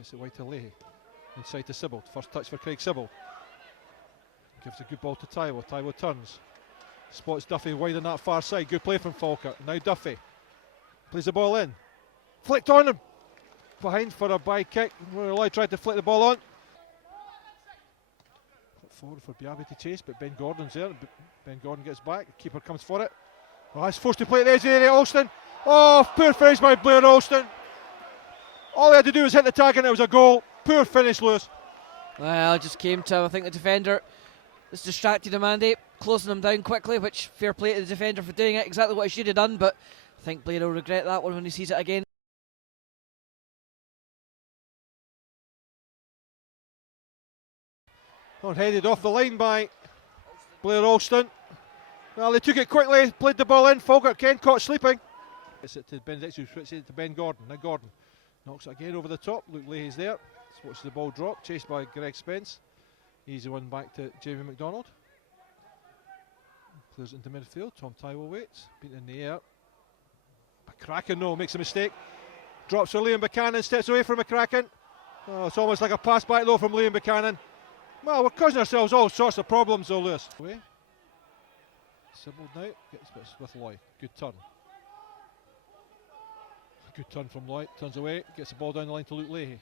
Gets it wide to Leahy. Inside to Sibbald. First touch for Craig Sibbald. Gives a good ball to Taiwo. Taiwo turns. Spots Duffy wide on that far side. Good play from Falkirk. Now Duffy plays the ball in. Flicked on him. Behind for a by kick. Roy tried to flick the ball on. Forward for Biabi to chase, but Ben Gordon's there. Ben Gordon gets back. The keeper comes for it. Oh, he's forced to play at the edge of the area. Alston. Oh, poor finish by Blair Alston. All he had to do was hit the tag and it was a goal. Poor finish, Lewis. Well, just came to, I think, the defender. It's distracted him, Andy, closing him down quickly, which fair play to the defender for doing it, exactly what he should have done, but I think Blair will regret that one when he sees it again. Oh, headed off the line by Blair Alston. Well, they took it quickly, played the ball in. Falkirk Ken caught sleeping. It's it to Benedict, who switches it to Ben Gordon. Now Gordon knocks it again over the top. Luke Leahy's there. Just watches the ball drop, chased by Greg Spence. Easy one back to Jamie McDonald. Clears it into midfield. Tom Taiwo waits. Beaten in the air. McCracken, no, makes a mistake. Drops for Liam Buchanan, steps away from McCracken. Oh, it's almost like a pass back though from Liam Buchanan. Well, we're causing ourselves all sorts of problems though, Lewis. Away. Sibbald now, gets with Loy. Good turn. Good turn from Loy, turns away, gets the ball down the line to Luke Leahy.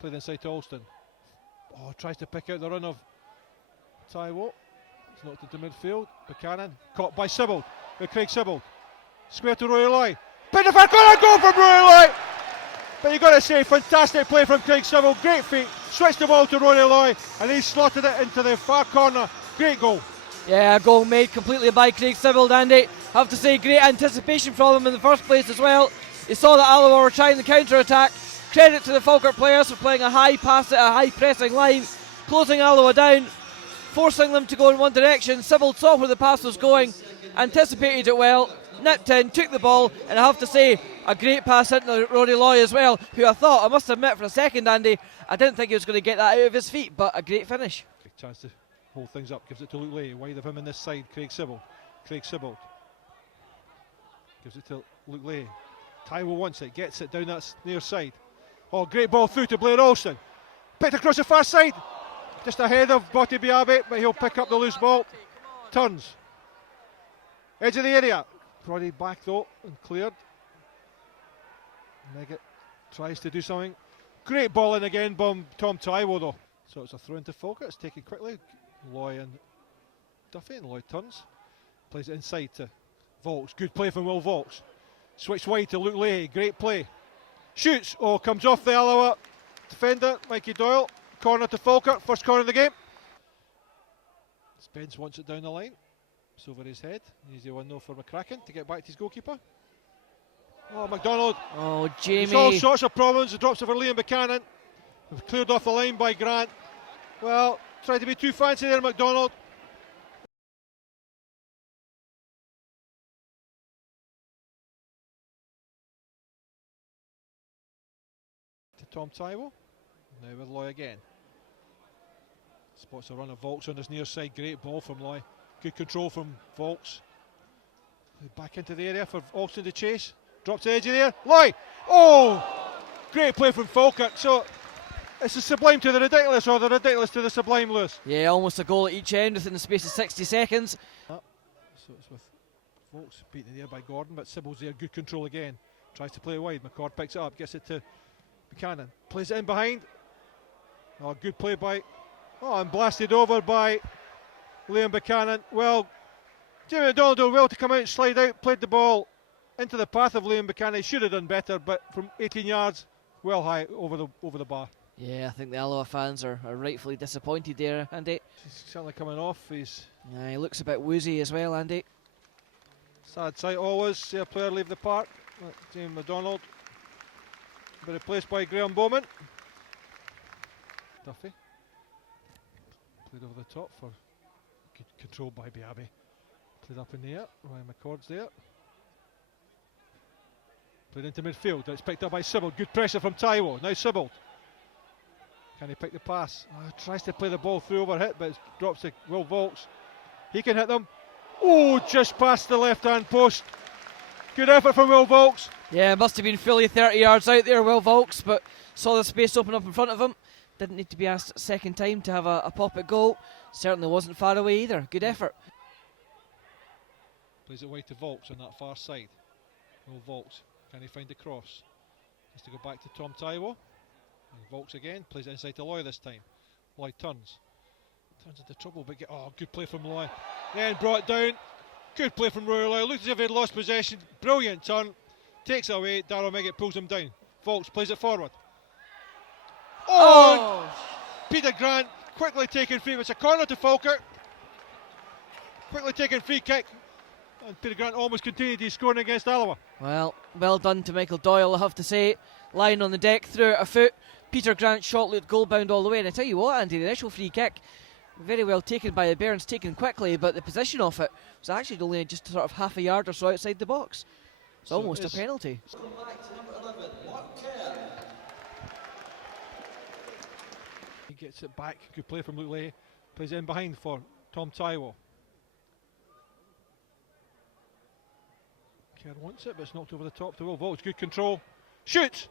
Played inside to Alston. Oh, tries to pick out the run of Taiwo. It's knocked into midfield. Buchanan, caught by Sibbald, Craig Sibbald. Square to Roy Loy. Pinderford got a goal from Roy Loy! But you've got to say, fantastic play from Craig Sibbald, great feet. Switched the ball to Rory Loy and he slotted it into the far corner. Great goal. Yeah, a goal made completely by Craig Sibbald, Andy. I have to say, great anticipation from him in the first place as well. He saw that Alloa were trying the counter-attack. Credit to the Falkirk players for playing a high pass at a high pressing line, closing Alloa down, forcing them to go in one direction. Sibbald saw where the pass was going, anticipated it well, nipped in, took the ball, and I have to say, a great pass into Rory Loy as well, who I must admit for a second, Andy, I didn't think he was going to get that out of his feet, but a great finish. Big chance to hold things up, gives it to Luke Leahy, wide of him on this side, Craig Sibbald. Craig Sibbald gives it to Luke Leahy. Taiwo wants it, gets it down that near side. Oh, great ball through to Blair Alston. Picked across the far side, just ahead of Botti Biabe, but he'll pick up the loose ball. Turns. Edge of the area. Prodded back though and cleared. Neggett tries to do something. Great ball in again by Tom Taiwo though. So it's a throw into Falkirk. It's taken quickly. Loy and Duffy, and Loy turns. Plays it inside to Volks. Good play from Will Volks. Switch wide to Luke Leahy. Great play. Shoots. Oh, comes off the Alloa defender, Mikey Doyle. Corner to Falkirk. First corner of the game. Spence wants it down the line. It's over his head. Easy one though for McCracken to get back to his goalkeeper. Oh, McDonald. Oh, Jamie. There's all sorts of problems. It drops over Liam Buchanan. Cleared off the line by Grant. Well, tried to be too fancy there, McDonald. To Tom Taiwo. Now with Loy again. Spots a run of Volks on his near side. Great ball from Loy. Good control from Volks. Back into the area for Alston to chase. Drops the edge of there. Loy! Oh! Great play from Falkirk. So it's the sublime to the ridiculous, or the ridiculous to the sublime, Lewis. Yeah, almost a goal at each end within the space of 60 seconds. So it's with Volks beaten there by Gordon, but Sibbald's there. Good control again. Tries to play wide. McCord picks it up, gets it to Buchanan. Plays it in behind. Oh, good play by. Oh, and blasted over by Liam Buchanan. Well, Jamie McDonald did well to come out and slide out, played the ball into the path of Liam Buchanan. He should have done better, but from 18 yards, well high over the bar. Yeah, I think the Alloa fans are rightfully disappointed there, Andy. He's certainly coming off. He looks a bit woozy as well, Andy. Sad sight always. See a player leave the park. Jamie McDonald, but replaced by Graham Bowman. Duffy played over the top for good control by Biabe. Played up in the air. Ryan McCord's there. Played into midfield. It's picked up by Sibbald. Good pressure from Taiwo. Now Sibbald. Can he pick the pass? Tries to play the ball through over hit, but it drops to Will Volks. He can hit them. Oh, just past the left hand post. Good effort from Will Volks. Yeah, must have been fully 30 yards out there, Will Volks, but saw the space open up in front of him. Didn't need to be asked a second time to have a pop at goal. Certainly wasn't far away either. Good effort. Plays it wide to Volks on that far side. Will Volks, can he find the cross? Has to go back to Tom Taiwo. And Volks again, plays it inside to Loy this time. Loy turns into trouble, but good play from Loy. Then brought down. Good play from Rory Loy. Looked as if he had lost possession. Brilliant turn. Takes it away. Darryl Meggett pulls him down. Volks plays it forward. Oh! Peter Grant quickly taking free. It's a corner to Falkirk. Quickly taking free kick. And Peter Grant almost continued his scoring against Alloa. Well done to Michael Doyle, I have to say. Lying on the deck, threw it a foot. Peter Grant shot looked goal bound all the way. And I tell you what, Andy, the initial free kick, very well taken by the Bairns, taken quickly, but the position of it was actually only just sort of half a yard or so outside the box. It's almost a penalty. He gets it back. Good play from Luke Leahy. Plays in behind for Tom Taiwo. Kerr wants it, but it's knocked over the top to Will Volks. Good control. Shoots!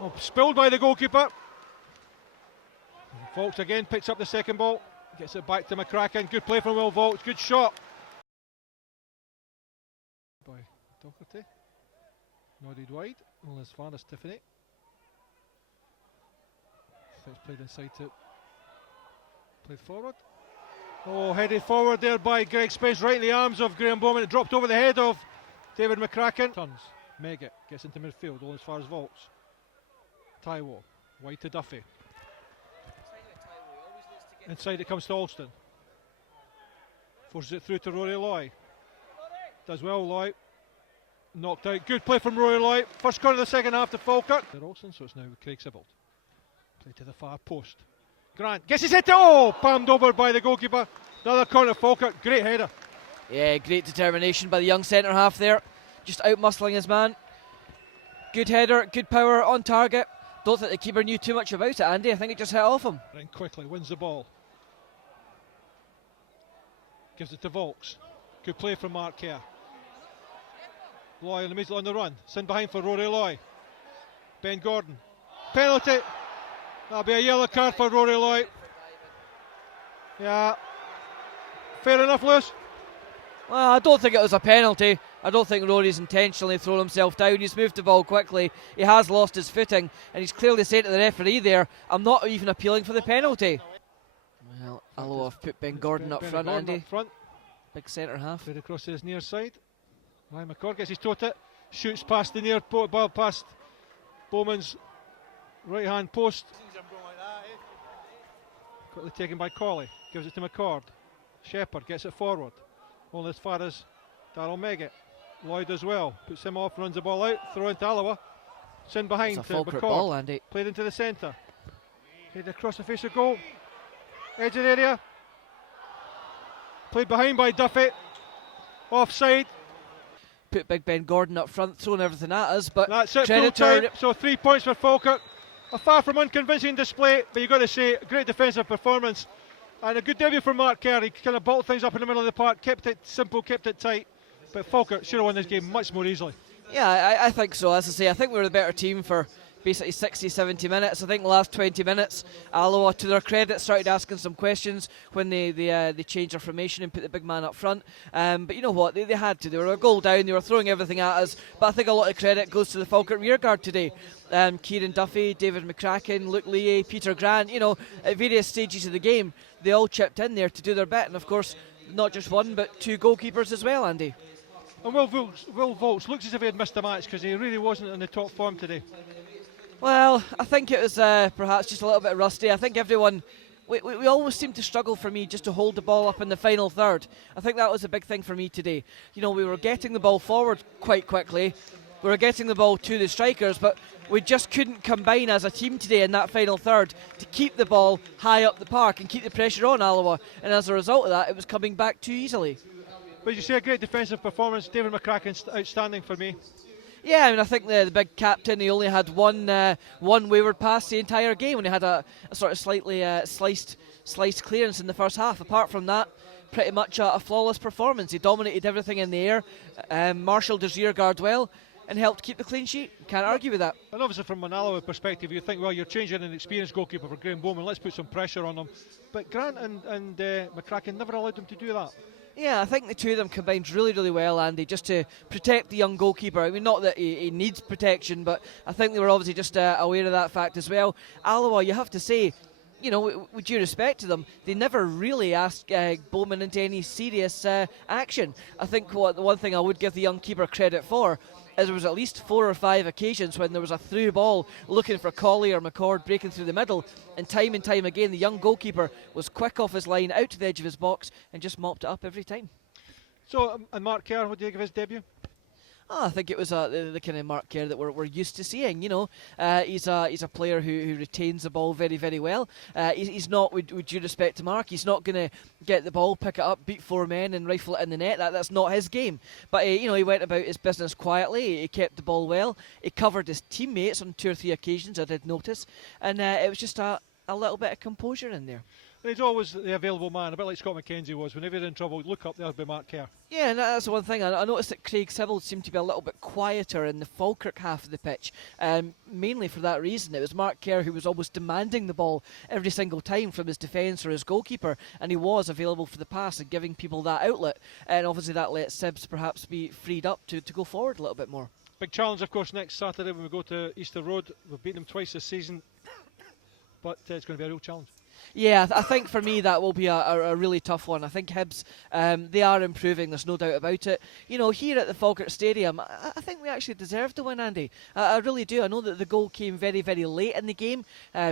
Oh, spilled by the goalkeeper. Volks again picks up the second ball. Gets it back to McCracken. Good play from Will Volks. Good shot. By Doherty. Nodded wide. Only as far as Tiffany. It's played inside to. Played forward. Oh, headed forward there by Greg Spence. Right in the arms of Graham Bowman. It dropped over the head of David McCracken. Turns. Meggett gets into midfield. Only as far as Volks. Taiwo. Wide to Duffy. Inside it comes to Alston. Forces it through to Rory Loy. Does well, Loy. Knocked out. Good play from Rory Loy. First corner of the second half to Falkirk. Alston, so it's now Craig Sibbald. Play to the far post. Grant gets his head to. Oh! Palmed over by the goalkeeper. Another corner Falkirk. Great header. Yeah, great determination by the young centre half there. Just out muscling his man. Good header, good power on target. Don't think the keeper knew too much about it, Andy. I think it just hit off him. Right, quickly wins the ball. Gives it to Volks. Good play from Mark Kerr. Loy immediately on the run. Sin behind for Rory Loy. Ben Gordon. Penalty. That'll be a yellow card for Rory Loy. Yeah. Fair enough, Lewis. Well, I don't think it was a penalty. I don't think Rory's intentionally thrown himself down. He's moved the ball quickly. He has lost his footing, and he's clearly saying to the referee there, I'm not even appealing for the penalty. Well, Alloa have put Ben Gordon up front, Andy. Up front. Big centre half. Played across to his near side. Ryan McCord gets his toe it. Shoots past the near ball, past Bowman's right hand post. Quickly taken by Colley. Gives it to McCord. Shepherd gets it forward. Only as far as Darryl Meggett. Lloyd as well. Puts him off, runs the ball out. Throw into Alloa. Sin behind it's to McCord. Ball, Andy. Played into the centre. Headed across the face of goal. Edge of the area. Played behind by Duffy. Offside. Put Big Ben Gordon up front, throwing everything at us, but that's it, credit full time. So 3 points for Falkirk. A far from unconvincing display, but you've got to say, a great defensive performance. And a good debut from Mark Kerr. He kind of bottled things up in the middle of the park, kept it simple, kept it tight. But Falkirk should have won this game much more easily. Yeah, I think so. As I say, I think we were the better team for basically 60, 70 minutes. I think the last 20 minutes, Alloa, to their credit, started asking some questions when they changed their formation and put the big man up front. But you know what? They had to. They were a goal down. They were throwing everything at us. But I think a lot of credit goes to the Falkirk rearguard today. Kieran Duffy, David McCracken, Luke Leahy, Peter Grant, at various stages of the game, they all chipped in there to do their bit. And of course, not just one, but two goalkeepers as well, Andy. And Will Volks looks as if he had missed a match because he really wasn't in the top form today. Well, I think it was perhaps just a little bit rusty. I think everyone, we always seem to struggle for me just to hold the ball up in the final third. I think that was a big thing for me today. We were getting the ball forward quite quickly. We were getting the ball to the strikers, but we just couldn't combine as a team today in that final third to keep the ball high up the park and keep the pressure on Alloa. And as a result of that, it was coming back too easily. But you say a great defensive performance. David McCracken's outstanding for me. Yeah, I think the big captain, he only had one wayward pass the entire game, and he had a sort of slightly sliced clearance in the first half. Apart from that, pretty much a flawless performance. He dominated everything in the air, marshalled his rear guard well, and helped keep the clean sheet. Can't argue with that. And obviously from an Alloa perspective, you think, well, you're changing an experienced goalkeeper for Graham Bowman, let's put some pressure on him. But Grant and McCracken never allowed him to do that. Yeah, I think the two of them combined really, really well, Andy, just to protect the young goalkeeper. I mean, not that he needs protection, but I think they were obviously just aware of that fact as well. Alloa, you have to say, you know, with due respect to them, they never really asked Bowman into any serious action. I think the one thing I would give the young keeper credit for is there was at least 4 or 5 occasions when there was a through ball looking for Colley or McCord breaking through the middle, and time again the young goalkeeper was quick off his line out to the edge of his box and just mopped it up every time. So, and Mark Kerr, what do you think of his debut? I think it was the kind of Mark Kerr that we're used to seeing. You know, he's a player who retains the ball very, very well. He's not, with due respect to Mark, he's not going to get the ball, pick it up, beat 4 men and rifle it in the net. That's not his game. But you know, he went about his business quietly. He kept the ball well. He covered his teammates on 2 or 3 occasions, I did notice, and it was just a little bit of composure in there. He's always the available man, a bit like Scott McKenzie was. Whenever you're in trouble, look up, there'll be Mark Kerr. Yeah, and that's the one thing. I noticed that Craig Sibbald seemed to be a little bit quieter in the Falkirk half of the pitch, mainly for that reason. It was Mark Kerr who was always demanding the ball every single time from his defence or his goalkeeper, and he was available for the pass and giving people that outlet. And obviously that let Sibbs perhaps be freed up to go forward a little bit more. Big challenge, of course, next Saturday when we go to Easter Road. We've beaten them twice this season, but it's going to be a real challenge. Yeah, I think for me that will be a really tough one. I think Hibs, they are improving, there's no doubt about it. You know, here at the Falkirk Stadium, I think we actually deserved to win, Andy. I really do. I know that the goal came very, very late in the game,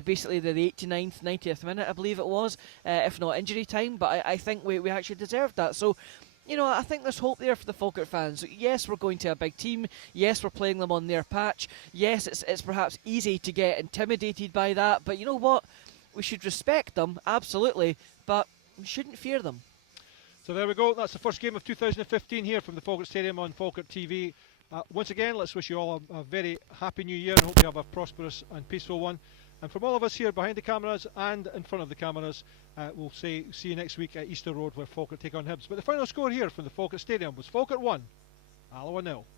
basically the 89th, 90th minute, I believe it was, if not injury time, but I think we actually deserved that. So, you know, I think there's hope there for the Falkirk fans. Yes, we're going to a big team. Yes, we're playing them on their patch. Yes, it's perhaps easy to get intimidated by that, but you know what? We should respect them, absolutely, but we shouldn't fear them. So there we go. That's the first game of 2015 here from the Falkirk Stadium on Falkirk TV. Once again, let's wish you all a very happy new year and hope you have a prosperous and peaceful one. And from all of us here behind the cameras and in front of the cameras, we'll say see you next week at Easter Road where Falkirk take on Hibs. But the final score here from the Falkirk Stadium was Falkirk 1, Alloa 0.